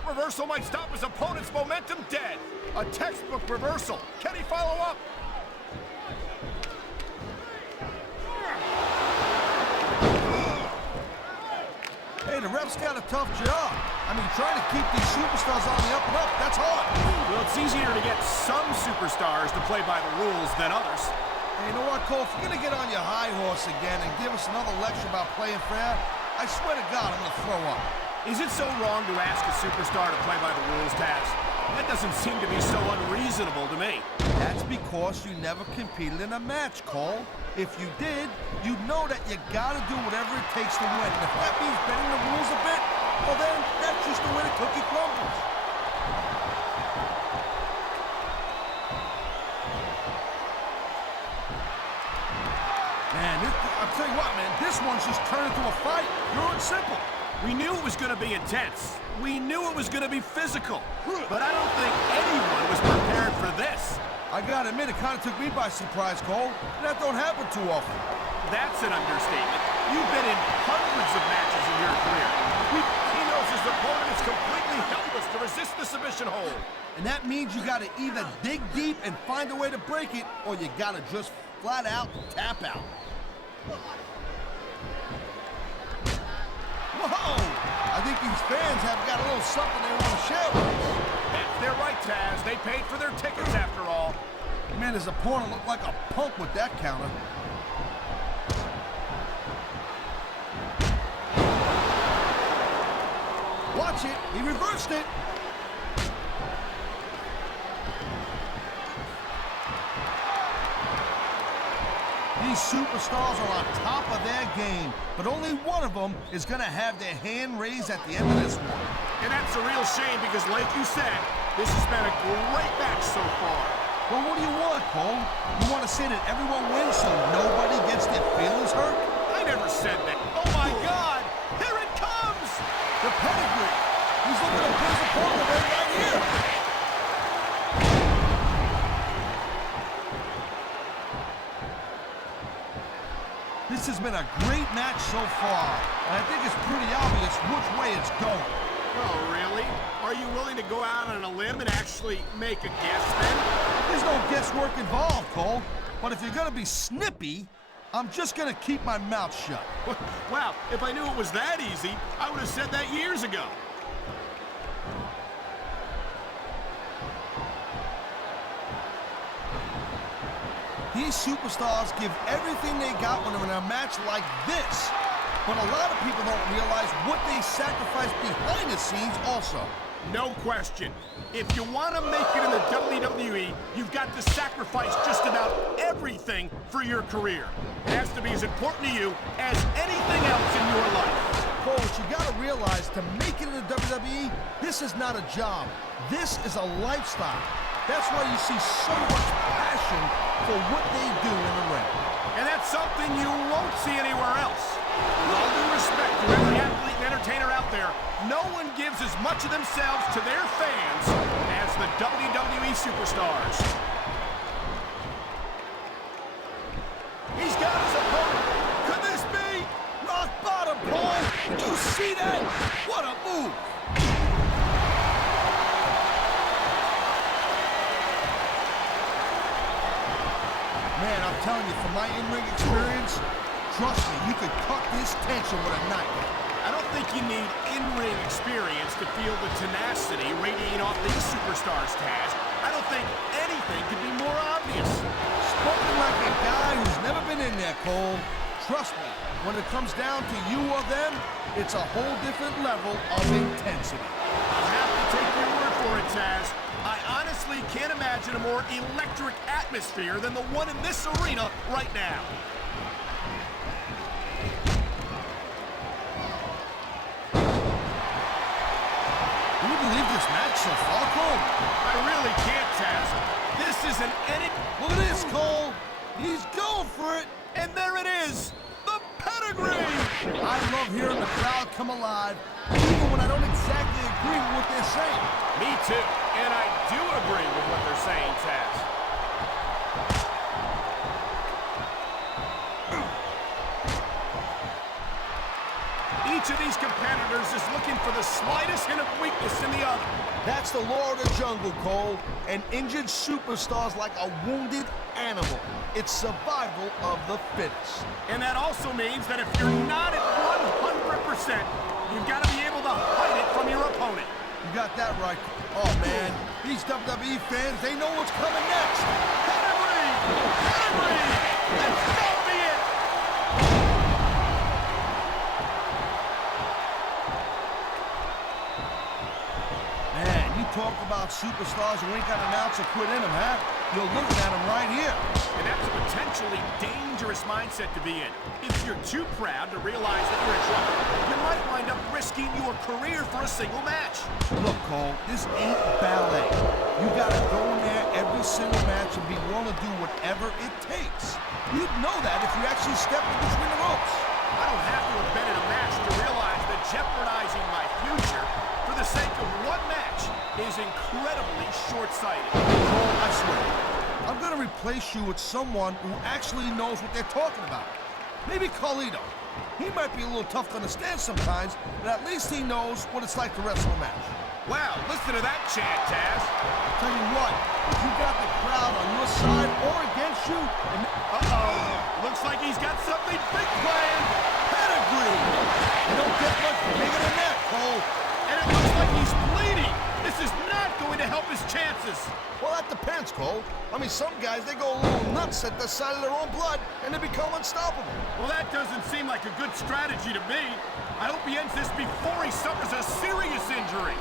That reversal might stop his opponent's momentum dead. A textbook reversal. Can he follow up? Hey, the ref's got a tough job. I mean, trying to keep these superstars on the up and up, that's hard. Well, it's easier to get some superstars to play by the rules than others. Hey, you know what, Cole? If you're going to get on your high horse again and give us another lecture about playing fair, I swear to God, I'm going to throw up. Is it so wrong to ask a superstar to play by the rules, Taz? That doesn't seem to be so unreasonable to me. That's because you never competed in a match, Cole. If you did, you'd know that you gotta do whatever it takes to win. And if that means bending the rules a bit, well then, that's just the way the cookie crumbles. Man, I'll tell you what, man, this one's just turned into a fight. Pure and simple. We knew it was going to be intense. We knew it was going to be physical. But I don't think anyone was prepared for this. I gotta admit, it kind of took me by surprise, Cole. That don't happen too often. That's an understatement. You've been in hundreds of matches in your career. He knows his opponent is completely helpless to resist the submission hold. And that means you gotta either dig deep and find a way to break it, or you gotta just flat out tap out. Whoa! I think these fans have got a little something they want to share with us. That's their right, Taz. They paid for their tickets after all. Man, his opponent looked like a punk with that counter. Watch it. He reversed it. These superstars are on top of their game, but only one of them is going to have their hand raised at the end of this one. And that's a real shame because, like you said, this has been a great match so far. Well, what do you want, Cole? You want to say that everyone wins so nobody gets their feelings hurt? I never said that. Oh, my God! Here it comes! The pedigree. He's looking to put his opponent away right here. This has been a great match so far, and I think it's pretty obvious which way it's going. Oh, really? Are you willing to go out on a limb and actually make a guess, then? There's no guesswork involved, Cole. But if you're gonna be snippy, I'm just gonna keep my mouth shut. Wow, if I knew it was that easy, I would have said that years ago. These superstars give everything they got when they're in a match like this. But a lot of people don't realize what they sacrifice behind the scenes also. No question. If you want to make it in the WWE, you've got to sacrifice just about everything for your career. It has to be as important to you as anything else in your life. Cole, what you got to realize, to make it in the WWE, this is not a job. This is a lifestyle. That's why you see so much passion for what they do in the ring. And that's something you won't see anywhere else. With all due respect to every athlete and entertainer out there, no one gives as much of themselves to their fans as the WWE superstars. He's got his opponent. Could this be? Rock bottom, Cole! Did you see that? What a move! Man, I'm telling you, from my in-ring experience, trust me, you could cut this tension with a knife. I don't think you need in-ring experience to feel the tenacity radiating off these superstars, Taz. I don't think anything could be more obvious. Spoken like a guy who's never been in there, Cole. Trust me, when it comes down to you or them, it's a whole different level of intensity. I'll have to take your word for it, Taz. I honestly can't imagine a more electric atmosphere than the one in this arena right now. Can you believe this match so far, Cole? I really can't, Taz. This isn't any... Look at this, Cole. He's going for it. And there it is, the pedigree! I love hearing the crowd come alive, even when I don't exactly agree with what they're saying. Me too, and I do agree with what they're saying, Taz. Each of these competitors is looking for the slightest hint of weakness in the other. That's the law of the jungle, Cole. An injured superstar's like a wounded animal. It's survival of the fittest. And that also means that if you're not at 100%, you've got to be able to hide it from your opponent. You got that right. Oh, man. These WWE fans, they know what's coming next. Pedigree! Pedigree! That's gotta be it! Man, you talk about superstars who ain't got an ounce of quit in them, huh? You're looking at them right here. And that's a potentially dangerous mindset to be in. If you're too proud to realize that you're in trouble, you might wind up risking your career for a single match. Look, Cole, this ain't ballet. You gotta go in there every single match and be willing to do whatever it takes. You'd know that if you actually stepped in between the ropes. I don't have to have been in a match to realize that jeopardizing my future for the sake of one match is incredibly short-sighted. Cole, I swear, I'm gonna replace you with someone who actually knows what they're talking about. Maybe Carlito. He might be a little tough to understand sometimes, but at least he knows what it's like to wrestle a match. Wow, listen to that chant, Taz. I'll tell you what, if you got the crowd on your side or against you, and Looks like he's got something big planned. pedigree! You don't get much bigger than that, Cole. And it looks like he's bleeding. This is not going to help his chances. Well, that depends, Cole. I mean, some guys, they go a little nuts at the sight of their own blood, and they become unstoppable. Well, that doesn't seem like a good strategy to me. I hope he ends this before he suffers a serious injury.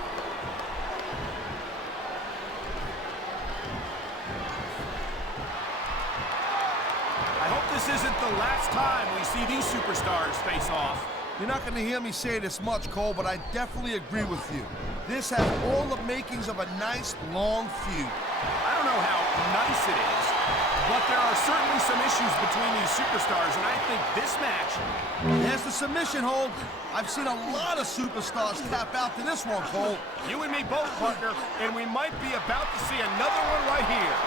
I hope this isn't the last time we see these superstars face off. You're not going to hear me say this much, Cole, but I definitely agree with you. This has all the makings of a nice, long feud. I don't know how nice it is, but there are certainly some issues between these superstars, and I think this match... There's the submission hold. I've seen a lot of superstars tap out to this one, Cole. You and me both, partner, and we might be about to see another one right here.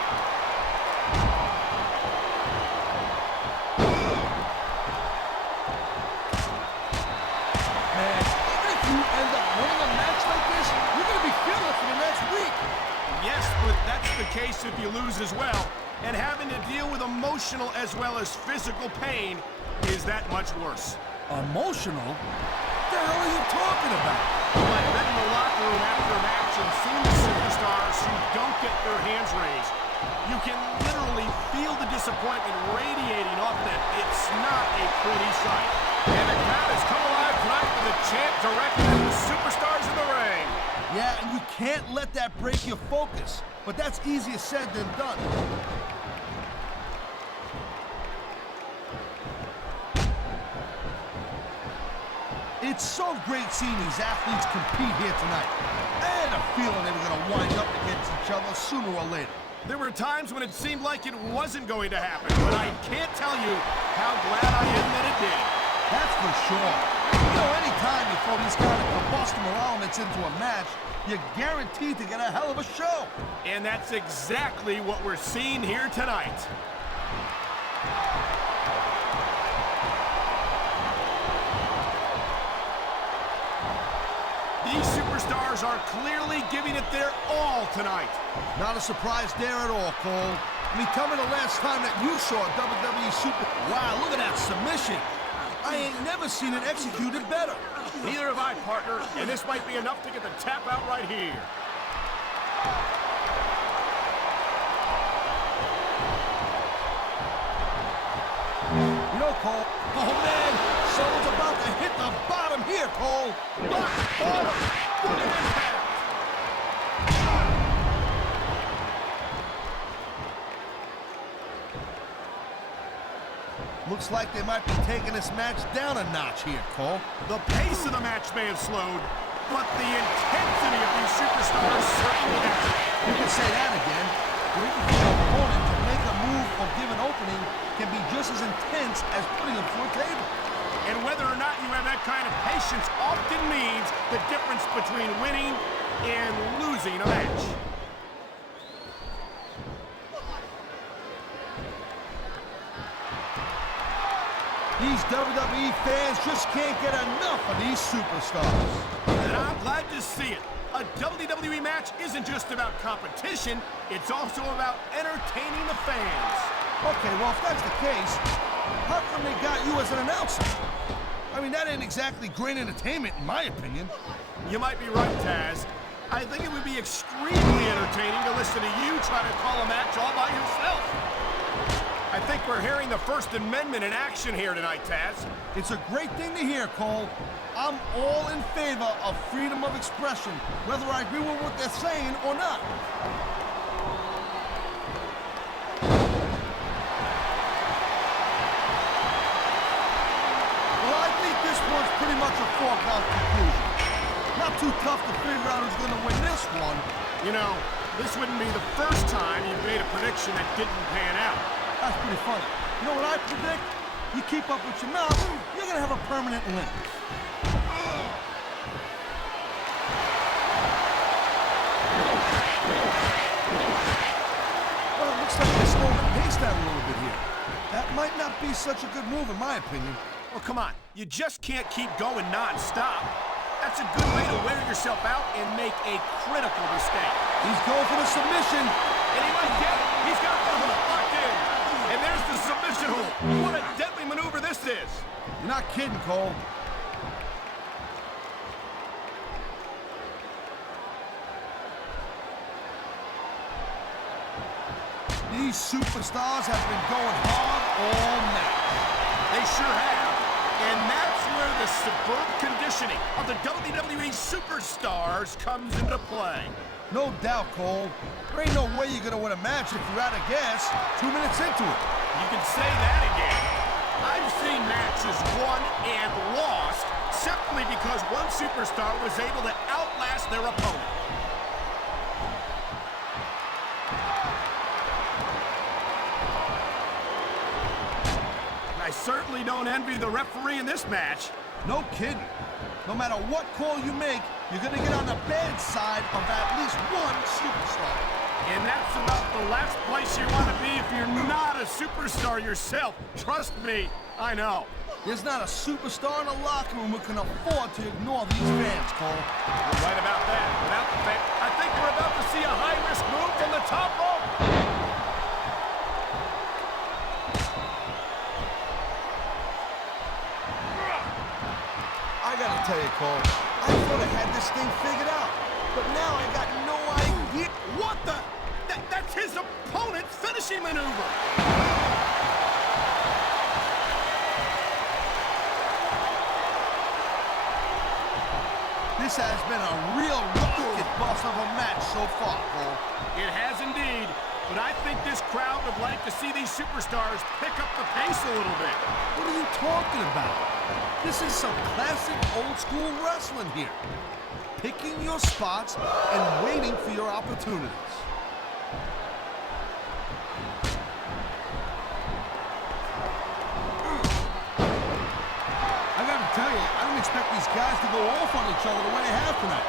Man, even if you end up winning a match like this, you're going to be feeling it for the next week. Yes, but that's the case if you lose as well. And having to deal with emotional as well as physical pain is that much worse. Emotional? What the hell are you talking about? Well, I've been in the locker room after a match and seen the superstars who don't get their hands raised. You can literally feel the disappointment radiating off them. It's not a pretty sight. And the crowd has come alive tonight with a chant directed at the superstars in the ring. Yeah, and you can't let that break your focus. But that's easier said than done. It's so great seeing these athletes compete here tonight. I had a feeling they were going to wind up against each other sooner or later. There were times when it seemed like it wasn't going to happen, but I can't tell you how glad I am that it did. That's for sure. You know, anytime you throw these kind of combustible elements into a match, you're guaranteed to get a hell of a show. And that's exactly what we're seeing here tonight. These superstars are clearly giving it their all tonight. Not a surprise there at all, Cole. I mean, tell me the last time that you saw a WWE Super... Wow, look at that submission. I ain't never seen it executed better. Neither have I, partner, and this might be enough to get the tap out right here. You know, Cole, oh man, someone's about to hit the bottom here, Cole. Rock bottom! What an impact! Looks like they might be taking this match down a notch here, Cole. The pace of the match may have slowed, but the intensity of these superstars certainly has. You can say that again. Waiting for your opponent to make a move or give an opening can be just as intense as putting them through a table. And whether or not you have that kind of patience often means the difference between winning and losing a match. These WWE fans just can't get enough of these superstars. And I'm glad to see it. A WWE match isn't just about competition, it's also about entertaining the fans. Okay, well, if that's the case, how come they got you as an announcer? I mean, that ain't exactly great entertainment, in my opinion. You might be right, Taz. I think it would be extremely entertaining to listen to you try to call a match all by yourself. I think we're hearing the First Amendment in action here tonight, Taz. It's a great thing to hear, Cole. I'm all in favor of freedom of expression, whether I agree with what they're saying or not. Well, I think this one's pretty much a foregone conclusion. Not too tough to figure out who's going to win this one. You know, this wouldn't be the first time you've made a prediction that didn't pan out. That's pretty funny. You know what I predict? You keep up with your mouth, you're going to have a permanent limp. Well, it looks like they're slowing the pace down a little bit here. That might not be such a good move, in my opinion. Well, come on. You just can't keep going non-stop. That's a good way to wear yourself out and make a critical mistake. He's going for the submission. And he might get it. He's got one locked in. And there's the submission hold. What a deadly maneuver this is. You're not kidding, Cole. These superstars have been going hard all match. They sure have. And that's where the superb conditioning of the WWE superstars comes into play. No doubt, Cole. There ain't no way you're gonna win a match if you're out of gas 2 minutes into it. You can say that again. I've seen matches won and lost simply because one superstar was able to outlast their opponent. I certainly don't envy the referee in this match. No kidding. No matter what call you make, you're gonna get on the bad side of at least one superstar. And that's about the last place you want to be if you're not a superstar yourself. Trust me, I know. There's not a superstar in the locker room who can afford to ignore these fans, Cole. You're right about that. Without the fact, I think we're about to see a high-risk move from the top rope. I gotta tell you, Cole, I thought I had this thing figured out, but now I got no idea. What the? That's his opponent's finishing maneuver. This has been a real rocket bus of a match so far, Cole. It has indeed, but I think this crowd would like to see these superstars pick up the pace a little bit. What are you talking about? This is some classic old-school wrestling here. Picking your spots and waiting for your opportunities. I gotta tell you, I didn't expect these guys to go off on each other the way they have tonight.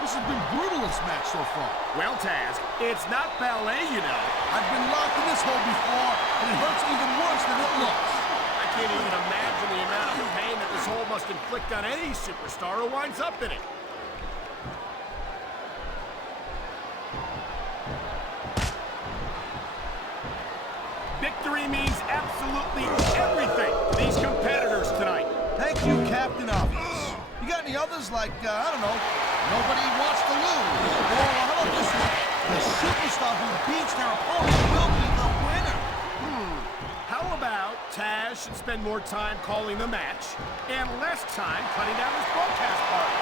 This has been brutal, this match so far. Well, Taz, it's not ballet, you know. I've been locked in this hole before, and it hurts even worse than it looks. I can't even imagine the amount of pain that this hole must inflict on any superstar who winds up in it. Victory means absolutely everything to these competitors tonight. Thank you, Captain Obvious. You got any others like, I don't know, nobody wants to lose? Or how about this one? The superstar who beats their opponent will be the winner. How about Taz should spend more time calling the match and less time cutting down his broadcast part?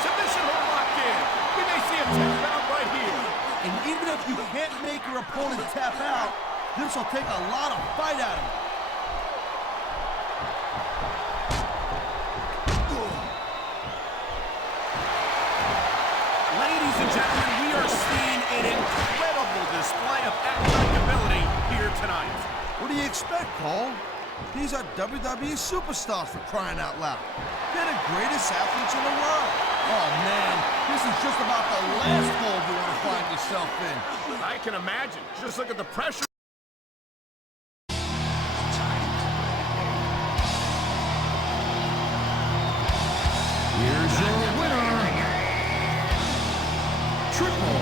Submission hold locked in. We may see a tap out right here. And even if you can't make your opponent tap out, this will take a lot of fight out of him. Ladies and gentlemen, we are seeing an incredible display of athletic ability here tonight. What do you expect, Cole? These are WWE superstars, for crying out loud. They're the greatest athletes in the world. Oh, man, this is just about the last hole you want to find yourself in. I can imagine. Just look at the pressure. Here's your winner, triple